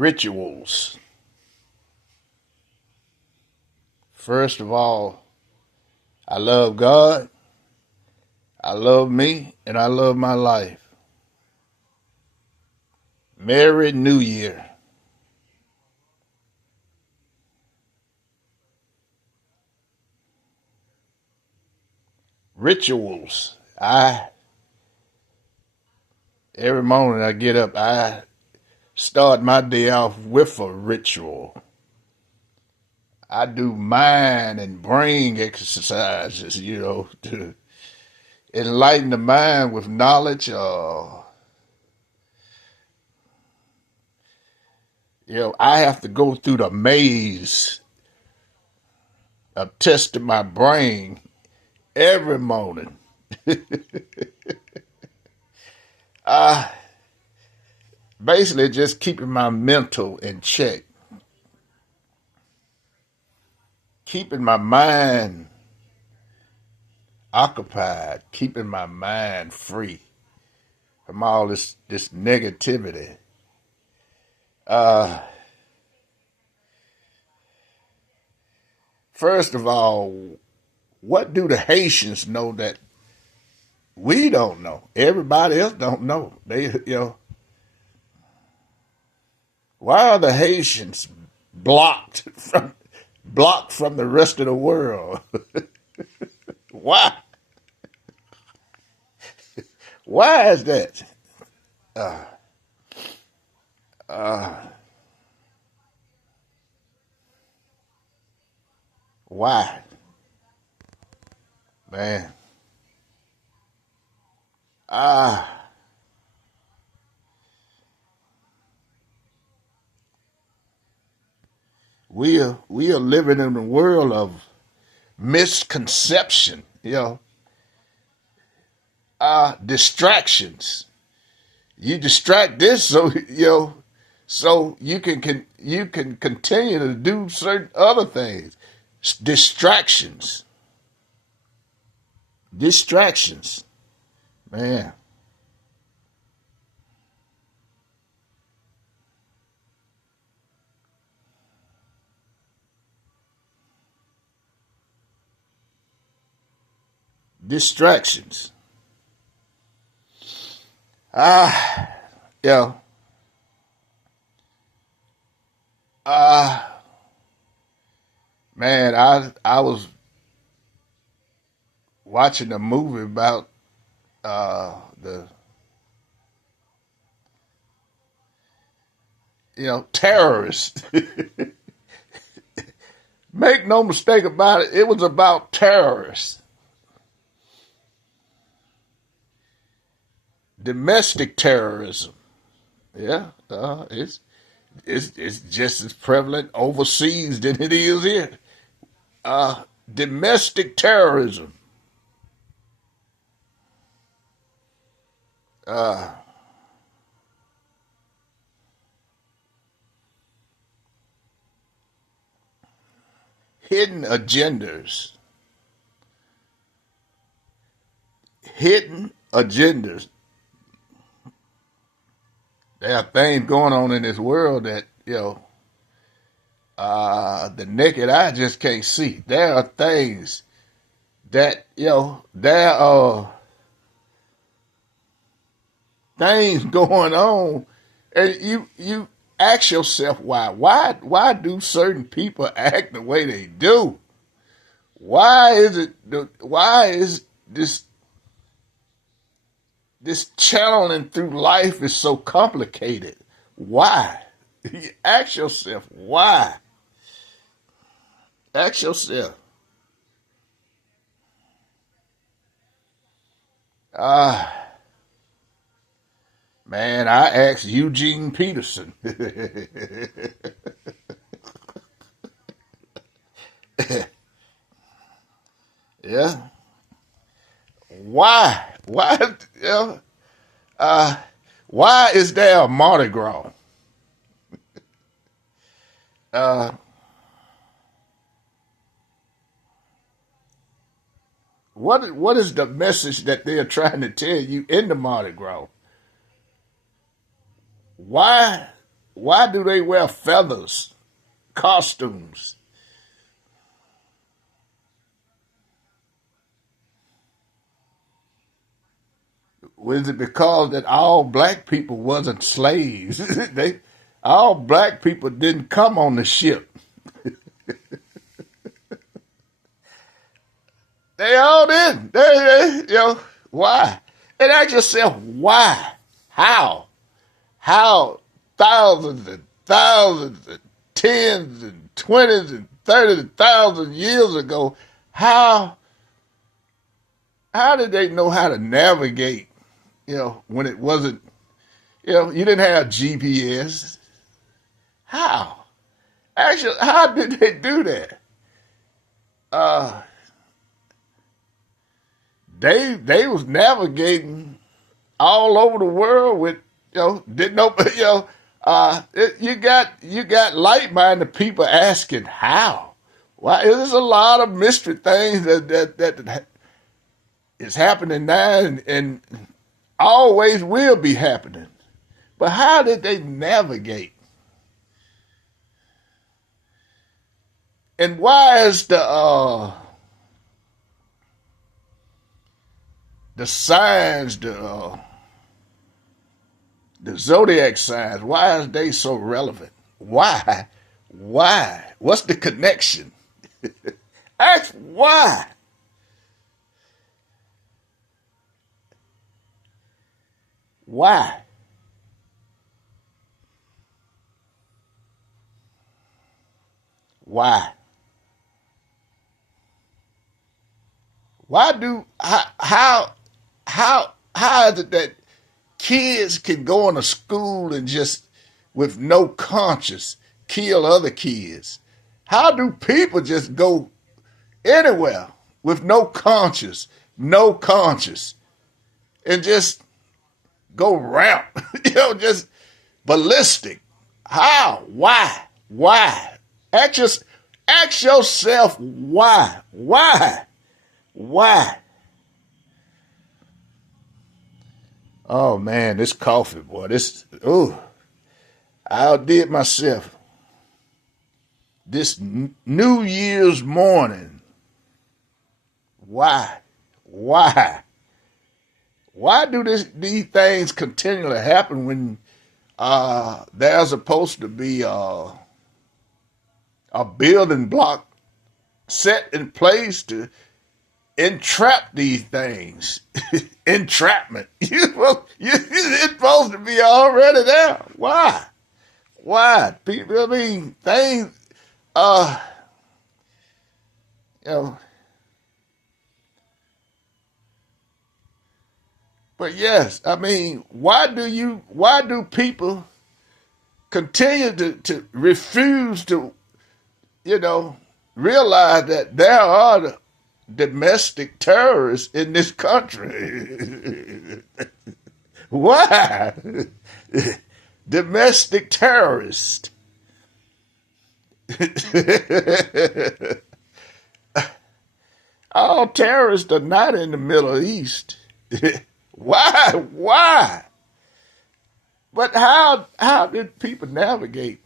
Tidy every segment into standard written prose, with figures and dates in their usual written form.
Rituals. First of all, I love God, I love me, and I love my life. Merry New Year. Rituals. Every morning I get up, I start my day off with a ritual. I do mind and brain exercises, to enlighten the mind with knowledge. I have to go through the maze of testing my brain every morning. uh, Basically, just keeping my mental in check, keeping my mind occupied, keeping my mind free from all this negativity. Uh, First of all, what do the Haitians know that we don't know? Everybody else don't know. Why are the Haitians blocked from the rest of the world? Why? Why is that? Uh, uh, why, man? Ah, we are living in a world of misconception. Distractions. You distract this so you can continue to do certain other things. Distractions. Distractions. Man. Distractions. Ah, yeah. Ah, man, I was watching a movie about the terrorists. Make no mistake about it, it was about terrorists. Domestic terrorism. Yeah, it's just as prevalent overseas than it is here. Domestic terrorism. Uh, Hidden agendas. Hidden agendas. There are things going on in this world that the naked eye just can't see. There are things that there are things going on, and you ask yourself why do certain people act the way they do? Why is this channeling through life is so complicated? Why? You ask yourself why. Ask yourself. Ah, man, I asked Eugene Peterson. Yeah. Why? Why? Uh, why is there a Mardi Gras? Uh, what is the message that they are trying to tell you in the Mardi Gras? Why? Why do they wear feathers, costumes? Was it because that all black people wasn't slaves? All black people didn't come on the ship. They all did. Why? And ask yourself, why? How? How thousands and thousands and tens and twenties and 30,000 years ago, how did they know how to navigate, when it wasn't, you didn't have GPS. How? Actually, how did they do that? Uh, they was navigating all over the world with, didn't know, you got like-minded people asking how. Why? There's a lot of mystery things that is happening now and always will be happening. But how did they navigate? And why is the signs, the zodiac signs, why are they so relevant? Why? Why? What's the connection? Ask why. Why? Why? Why do how is it that kids can go into school and just with no conscience kill other kids? How do people just go anywhere with no conscience, and just go ramp, just ballistic? How? Why? Why? Ask yourself why? Why? Why? Oh man, this coffee, boy. I outdid myself. This New Year's morning. Why? Why? Why do these things continually happen when there's supposed to be a building block set in place to entrap these things? Entrapment. It's supposed to be already there. Why? Why? People, I mean, things, uh, you know, but yes, I mean, why do people continue to refuse to, you know, realize that there are domestic terrorists in this country? Why? Domestic terrorists. All terrorists are not in the Middle East. Why? Why? But how did people navigate?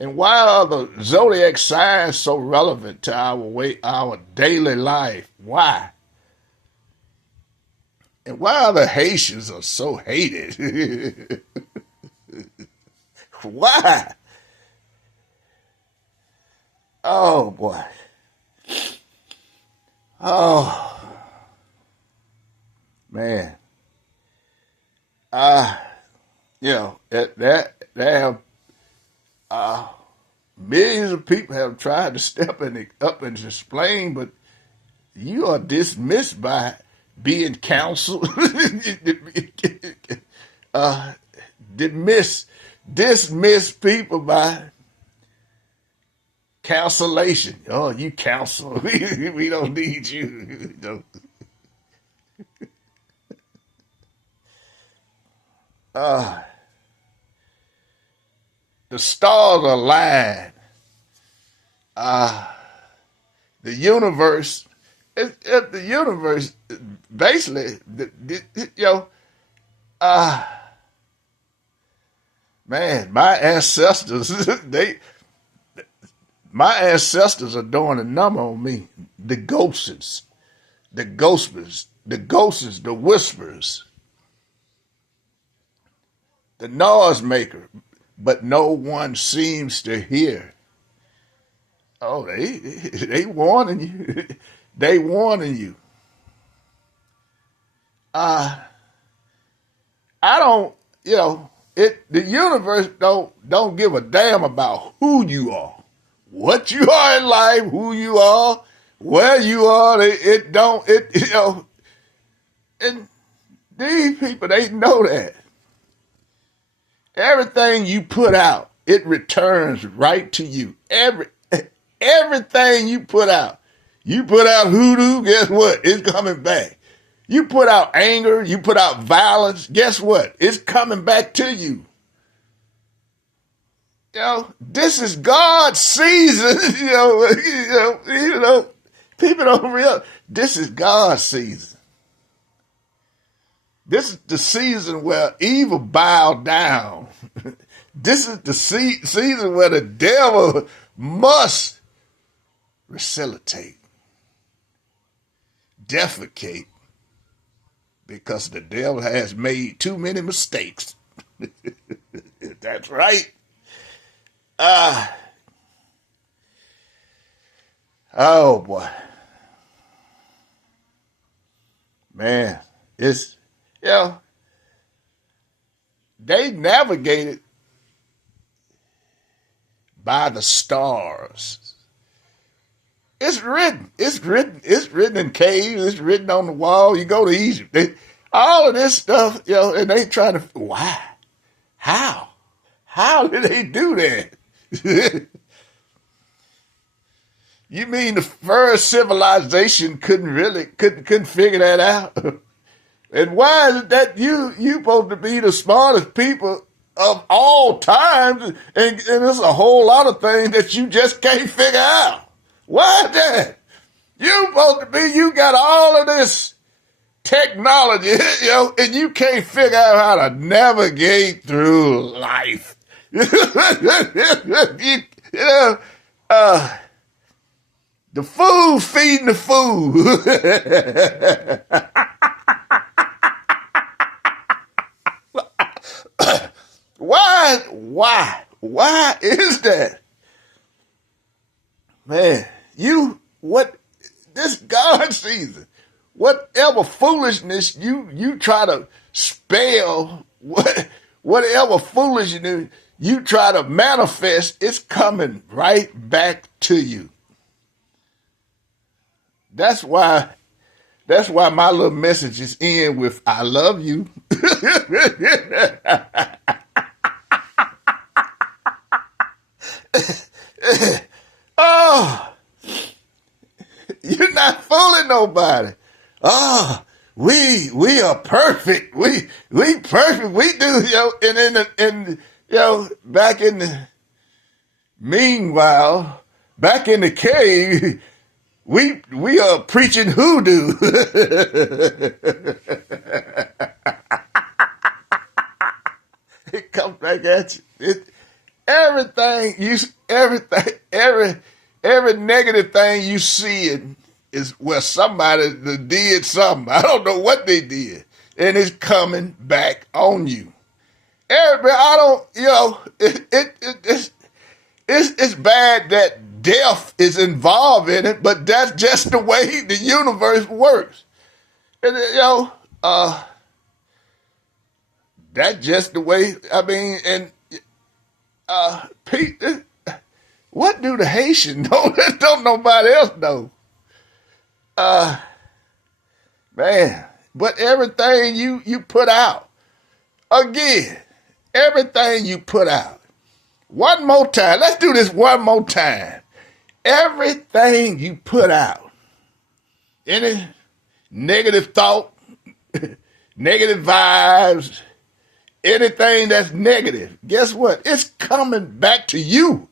And why are the zodiac signs so relevant to our daily life? Why? And why are the Haitians are so hated? Why? Oh boy. Oh man. Uh that have uh millions of people have tried to step up and explain, but you are dismissed by being counseled. uh, dismiss people by cancellation. Oh, you counsel. We don't need you. Uh, the stars are aligned. Uh, the universe, if the universe, basically, uh, Man, my ancestors, my ancestors are doing a number on me. The ghosts, the ghosters, the ghosts, the whisperers, the noise maker, but no one seems to hear. Oh, they warning you. They warning you. Uh, I don't, the universe don't give a damn about who you are, what you are in life, who you are, where you are. It don't, and these people, they know that. Everything you put out, it returns right to you. Everything you put out. You put out hoodoo, guess what? It's coming back. You put out anger, you put out violence, guess what? It's coming back to you. This is God's season. People don't realize this is God's season. This is the season where evil bowed down. This is the season where the devil must facilitate, defecate, because the devil has made too many mistakes. That's right. Oh boy. Man, it's, they navigated by the stars. It's written. It's written. It's written in caves. It's written on the wall. You go to Egypt. All of this stuff, and they trying to, why? How? How did they do that? You mean the first civilization couldn't figure that out? And why is it that you supposed to be the smartest people of all times, and there's a whole lot of things that you just can't figure out? Why is that? You supposed to be, you got all of this technology, and you can't figure out how to navigate through life. The fool feeding the fool. Why is that? Man, this God season, whatever foolishness you try to spell, whatever foolishness you try to manifest, it's coming right back to you. That's why my little messages end with "I love you." Oh, you're not fooling nobody. Oh, we are perfect. We perfect. We do, back in the meanwhile, back in the cave, we are preaching hoodoo. It comes back at you. Every negative thing you see is where somebody did something. I don't know what they did, and it's coming back on you. It's bad that death is involved in it, but that's just the way the universe works. And that's just the way. I mean, and Pete, what do the Haitians know that don't nobody else know? Man, but everything you put out, again, everything you put out. One more time. Let's do this one more time. Everything you put out, any negative thought, negative vibes, anything that's negative, guess what? It's coming back to you.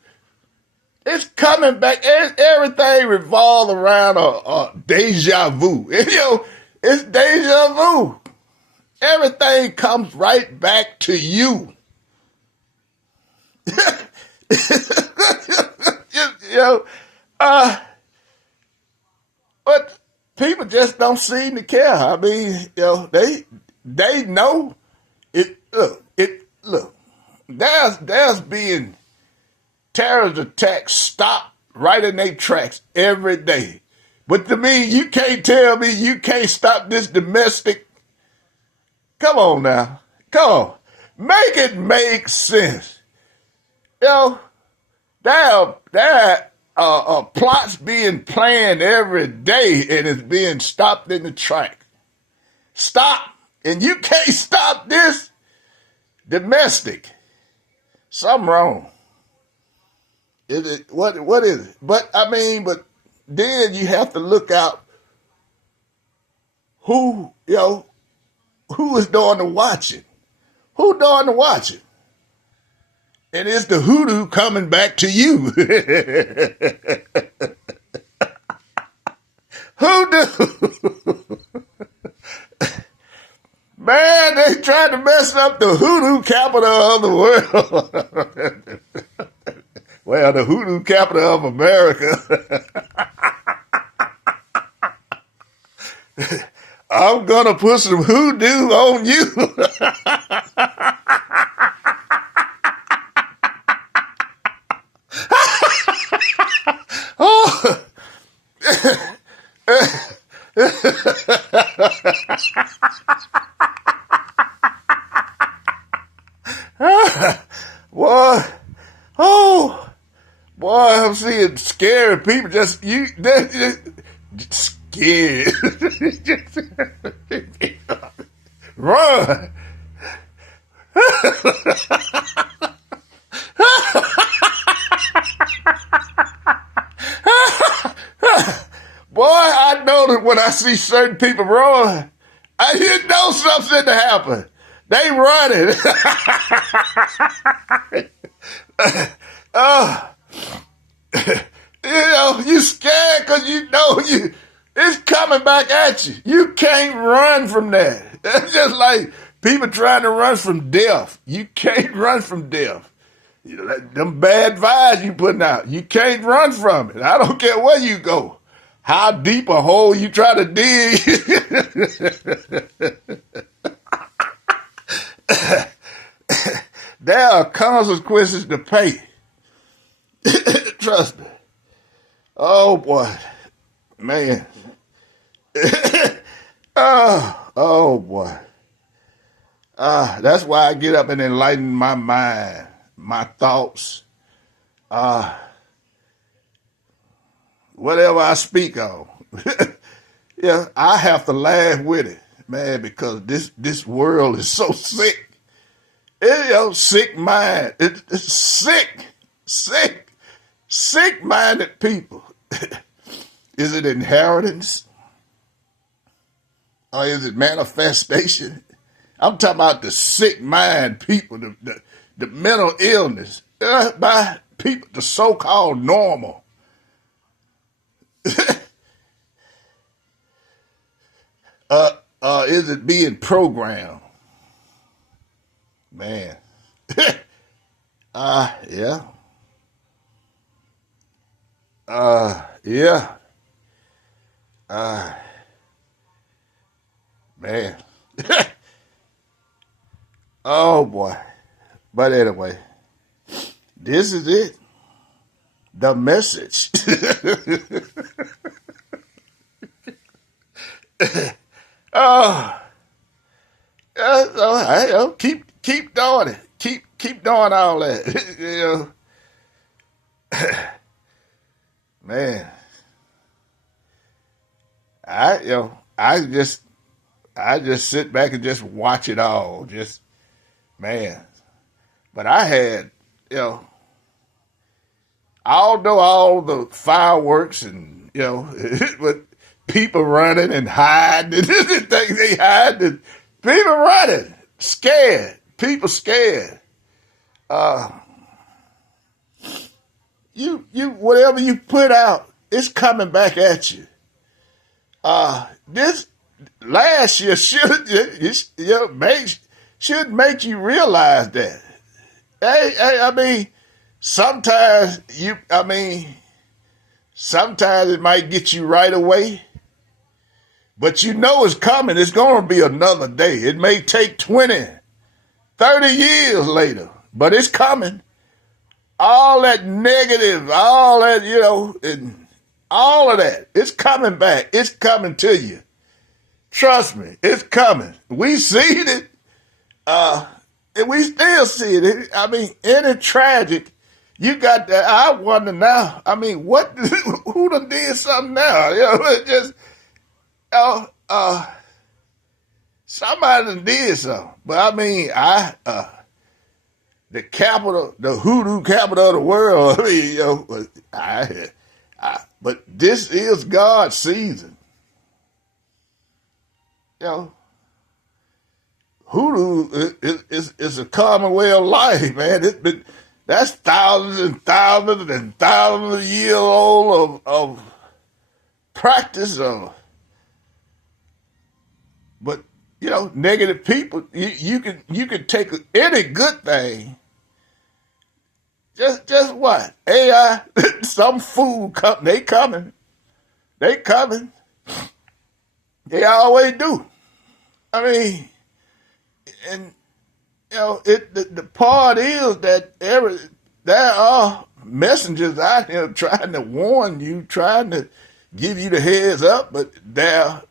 It's coming back. Everything revolves around a deja vu. It's deja vu. Everything comes right back to you. you know, uh, but people just don't seem to care. I mean, they know it. Look. There's being terrorist attacks stopped right in their tracks every day. But to me, you can't tell me you can't stop this domestic. Come on now. Come on. Make it make sense. You know, there are plots being planned every day and it's being stopped in the track. Stop. And you can't stop this domestic. Something wrong. Is it what is it? But then you have to look out who is doing the watching. Who doing the watching? And it's the hoodoo coming back to you. Hoodoo. Man, they tried to mess up the hoodoo capital of the world. Well, the hoodoo capital of America. I'm going to put some hoodoo on you. Oh. Boy, boy, I'm seeing scary people just scared. Run. Boy, I know that when I see certain people run, I didn't know something to happen. They running. You scared because it's coming back at you. You can't run from that. That's just like people trying to run from death. You can't run from death. Them bad vibes you putting out. You can't run from it. I don't care where you go. How deep a hole you try to dig. There are consequences to pay. Trust me. Oh boy. Man. Oh boy. That's why I get up and enlighten my mind, my thoughts, whatever I speak on. Yeah, I have to laugh with it, man, because this world is so sick. Sick mind. It's sick-minded people. Is it inheritance? Or is it manifestation? I'm talking about the sick mind people, the mental illness by people, the so-called normal. Is it being programmed? Man. Yeah. Yeah. Man. Oh boy. But anyway, this is it. The message. Oh, keep doing it. Keep doing all that. Man. I just sit back and just watch it all. Just man. But I had, although all the fireworks and with people running and hiding and they hide and people running, scared, people scared. You whatever you put out, it's coming back at you. This last year should make you realize that. Hey, sometimes Sometimes it might get you right away, but you know it's coming. It's going to be another day. It may take 20, 30 years later, but it's coming. All that negative, all that, and all of that, it's coming back. It's coming to you. Trust me, it's coming. We seen it, and we still see it. I mean, any tragic, you got that. I wonder now. I mean, what? Who done did something now? It just, somebody done did something. But I mean, the capital, the hoodoo capital of the world. I mean, but this is God's season. Hoodoo is a common way of life, man. That's thousands and thousands and thousands of years old of practice of. But negative people, you can take any good thing. Just what? AI, some fool they coming. They coming. They always do. I mean, and the part is that there are messengers out here trying to warn you, trying to give you the heads up, but there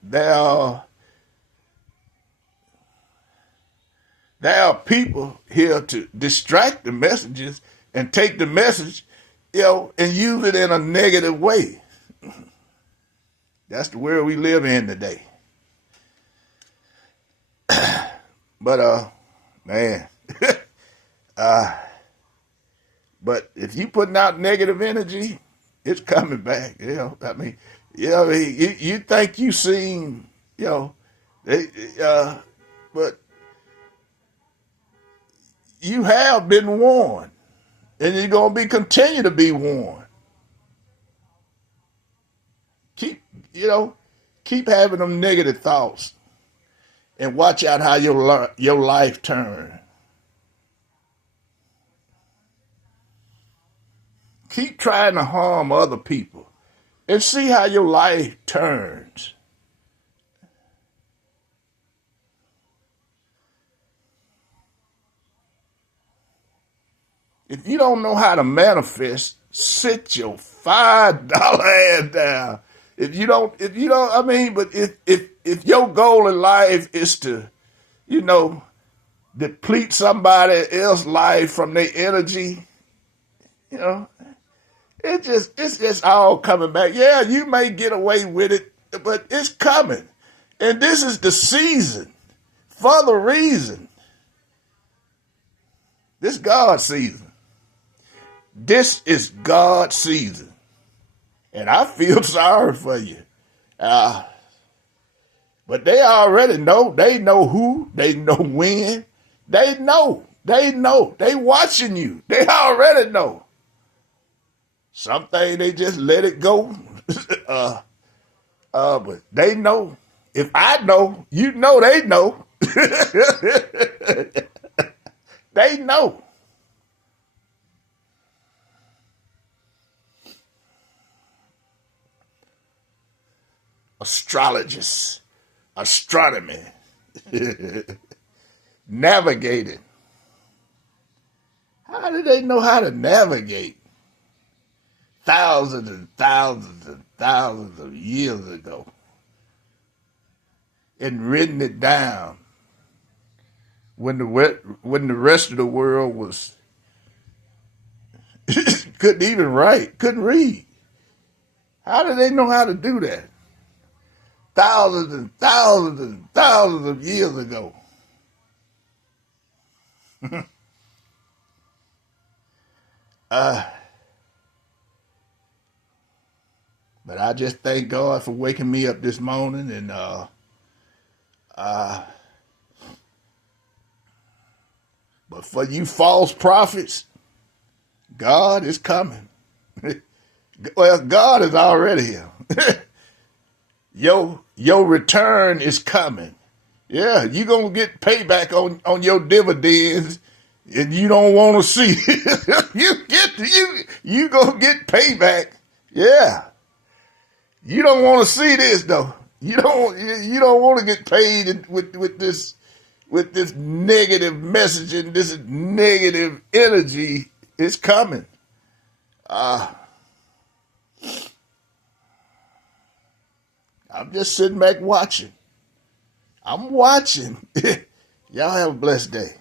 are people here to distract the messages and take the message, and use it in a negative way. That's the world we live in today. But man, but if you putting out negative energy, it's coming back. I mean, you think you seen, but you have been warned, and you're gonna continue to be warned. Keep having them negative thoughts. And watch out how your life turns. Keep trying to harm other people and see how your life turns. If you don't know how to manifest, sit your $5 ass down. If you don't, I mean, but if your goal in life is to, deplete somebody else's life from their energy, it's just all coming back. Yeah, you may get away with it, but it's coming. And this is the season for the reason. This God's season. This is God's season. And I feel sorry for you. But they already know. They know who. They know when. They know. They know. They watching you. They already know. Something they just let it go. But they know. If I know, you know they know. They know. Astrologists, astronomy, navigating. How do they know how to navigate? Thousands and thousands and thousands of years ago, and written it down when the rest of the world was couldn't even write, couldn't read. How do they know how to do that? Thousands and thousands and thousands of years ago. But I just thank God for waking me up this morning, and but for you false prophets, God is coming. Well, God is already here. Your return is coming. Yeah, you're going to get payback on your dividends, and you don't want to see it. you going to get payback. Yeah. You don't want to see this though. You don't want to get paid with this negative messaging, this negative energy. It's coming. I'm just sitting back watching. I'm watching. Y'all have a blessed day.